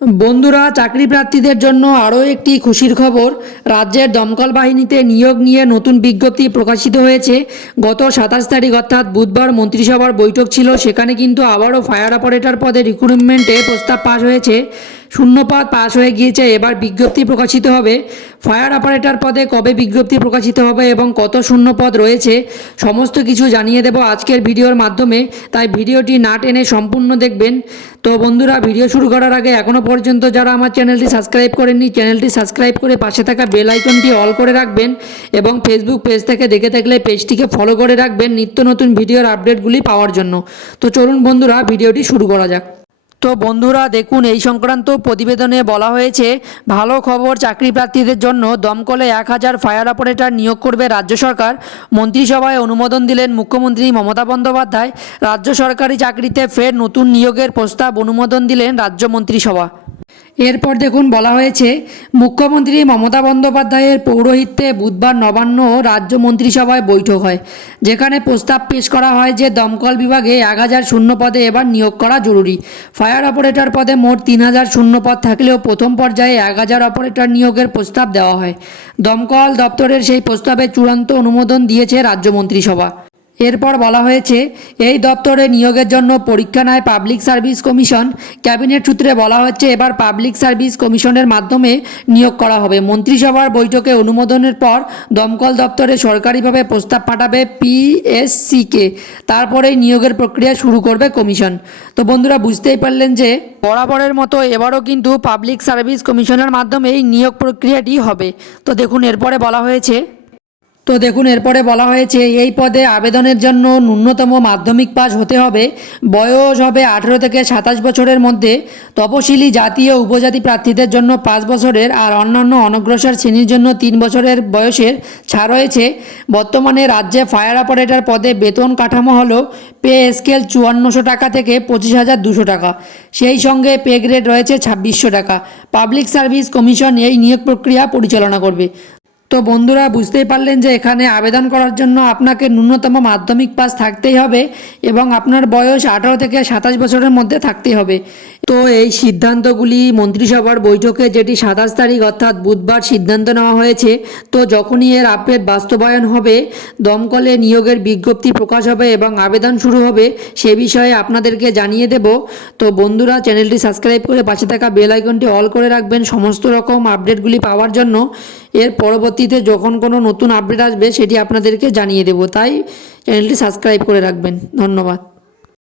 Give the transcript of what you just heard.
বন্ধুরা, চাকরি প্রার্থীদের জন্য আরও একটি খুশির খবর। রাজ্যের দমকল বাহিনীতে নিয়োগ নিয়ে নতুন বিজ্ঞপ্তি প্রকাশিত হয়েছে। গত 27 তারিখ অর্থাৎ বুধবার মন্ত্রিসভার বৈঠক ছিল, সেখানে কিন্তু আবারও ফায়ার অপারেটর পদে রিক্রুটমেন্টে প্রস্তাব পাশ হয়েছে। শূন্যপদ পাশ হয়ে গিয়েছে, এবার বিজ্ঞপ্তি প্রকাশিত হবে। ফায়ার অপারেটর পদে কবে বিজ্ঞপ্তি প্রকাশিত হবে এবং কত শূন্যপদ রয়েছে সমস্ত কিছু জানিয়ে দেব আজকের ভিডিওর মাধ্যমে, তাই ভিডিওটি না টেনে সম্পূর্ণ দেখবেন। তো বন্ধুরা, ভিডিও শুরু করার আগে এখনও পর্যন্ত যারা আমার চ্যানেলটি সাবস্ক্রাইব করেননি, চ্যানেলটি সাবস্ক্রাইব করে পাশে থাকা বেল আইকনটি অল করে রাখবেন এবং ফেসবুক পেজ থেকে দেখে থাকলে পেজটিকে ফলো করে রাখবেন নিত্য নতুন ভিডিওর আপডেটগুলি পাওয়ার জন্য। তো চলুন বন্ধুরা, ভিডিওটি শুরু করা যাক। তো বন্ধুরা দেখুন, এই সংক্রান্ত প্রতিবেদনে বলা হয়েছে ভালো খবর চাকরি প্রার্থীদের জন্য। দমকলে 1000 ফায়ার অপারেটর নিয়োগ করবে রাজ্য সরকার। মন্ত্রিসভায় অনুমোদন দিলেন মুখ্যমন্ত্রী মমতা বন্দ্যোপাধ্যায়। রাজ্য সরকারি চাকরিতে ফের নতুন নিয়োগের প্রস্তাব অনুমোদন দিলেন রাজ্য মন্ত্রিসভা। এরপর দেখুন, বলা হয়েছে মুখ্যমন্ত্রী মমতা বন্দ্যোপাধ্যায়ের পৌরোহিত্যে বুধবার নবান্ন রাজ্য মন্ত্রিসভায় বৈঠক হয়, যেখানে প্রস্তাব পেশ করা হয় যে দমকল বিভাগে 1000 শূন্য পদে এবার নিয়োগ করা জরুরি। ফায়ার অপারেটর পদে মোট 3000 শূন্য পদ থাকলেও প্রথম পর্যায়ে 1000 অপারেটর নিয়োগের প্রস্তাব দেওয়া হয়। দমকল দপ্তরের সেই প্রস্তাবে চূড়ান্ত অনুমোদন দিয়েছে রাজ্য মন্ত্রিসভা। এরপর বলা হয়েছে এই দপ্তরে নিয়োগের জন্য পরীক্ষা নেয় পাবলিক সার্ভিস কমিশন। ক্যাবিনেট সূত্রে বলা হচ্ছে এবার পাবলিক সার্ভিস কমিশনের মাধ্যমে নিয়োগ করা হবে। মন্ত্রিসভার বৈঠকে অনুমোদনের পর দমকল দপ্তরে সরকারিভাবে প্রস্তাব পাঠাবে পিএসসিকে, তারপরেই নিয়োগের প্রক্রিয়া শুরু করবে কমিশন। তো বন্ধুরা, বুঝতেই পারলেন যে বরাবরের মতো এবারও কিন্তু পাবলিক সার্ভিস কমিশনের মাধ্যমেই নিয়োগ প্রক্রিয়াটি হবে। তো দেখুন এরপরে বলা হয়েছে এই পদে আবেদনের জন্য ন্যূনতম মাধ্যমিক পাস হতে হবে। বয়স হবে 18 থেকে 27 বছরের মধ্যে। তপশিলি জাতি ও উপজাতি প্রার্থীদের জন্য 5 বছরের আর অন্যান্য অনগ্রসর শ্রেণীর জন্য 3 বছরের বয়সের ছাড় রয়েছে। বর্তমানে রাজ্যে ফায়ার অপারেটর পদে বেতন কাঠামো হলো পে স্কেল 5400 টাকা থেকে 25200 টাকা। সেই সঙ্গে পে গ্রেড রয়েছে 2600 টাকা। পাবলিক সার্ভিস কমিশন এই নিয়োগ প্রক্রিয়া পরিচালনা করবে। তো বন্ধুরা, বুঝতেই পারলেন যে এখানে আবেদন করার জন্য আপনাকে ন্যূনতম মাধ্যমিক পাস থাকতেই হবে এবং আপনার বয়স 18 থেকে 27 বছরের মধ্যে থাকতেই হবে। তো এই সিদ্ধান্তগুলি মন্ত্রিসভার বৈঠকে, যেটি 27 তারিখ অর্থাৎ বুধবার সিদ্ধান্ত নেওয়া হয়েছে। তো যখনই এর আপডেট বাস্তবায়ন হবে, দমকলে নিয়োগের বিজ্ঞপ্তি প্রকাশ হবে এবং আবেদন শুরু হবে, সে বিষয়ে আপনাদেরকে জানিয়ে দেব। তো বন্ধুরা, চ্যানেলটি সাবস্ক্রাইব করে পাশে থাকা বেল আইকনটি অল করে রাখবেন সমস্ত রকম আপডেটগুলি পাওয়ার জন্য। এর পরবর্তীতে যখন কোনো নতুন আপডেট আসবে সেটি আপনাদেরকে জানিয়ে দেব, তাই চ্যানেলটি সাবস্ক্রাইব করে রাখবেন। ধন্যবাদ।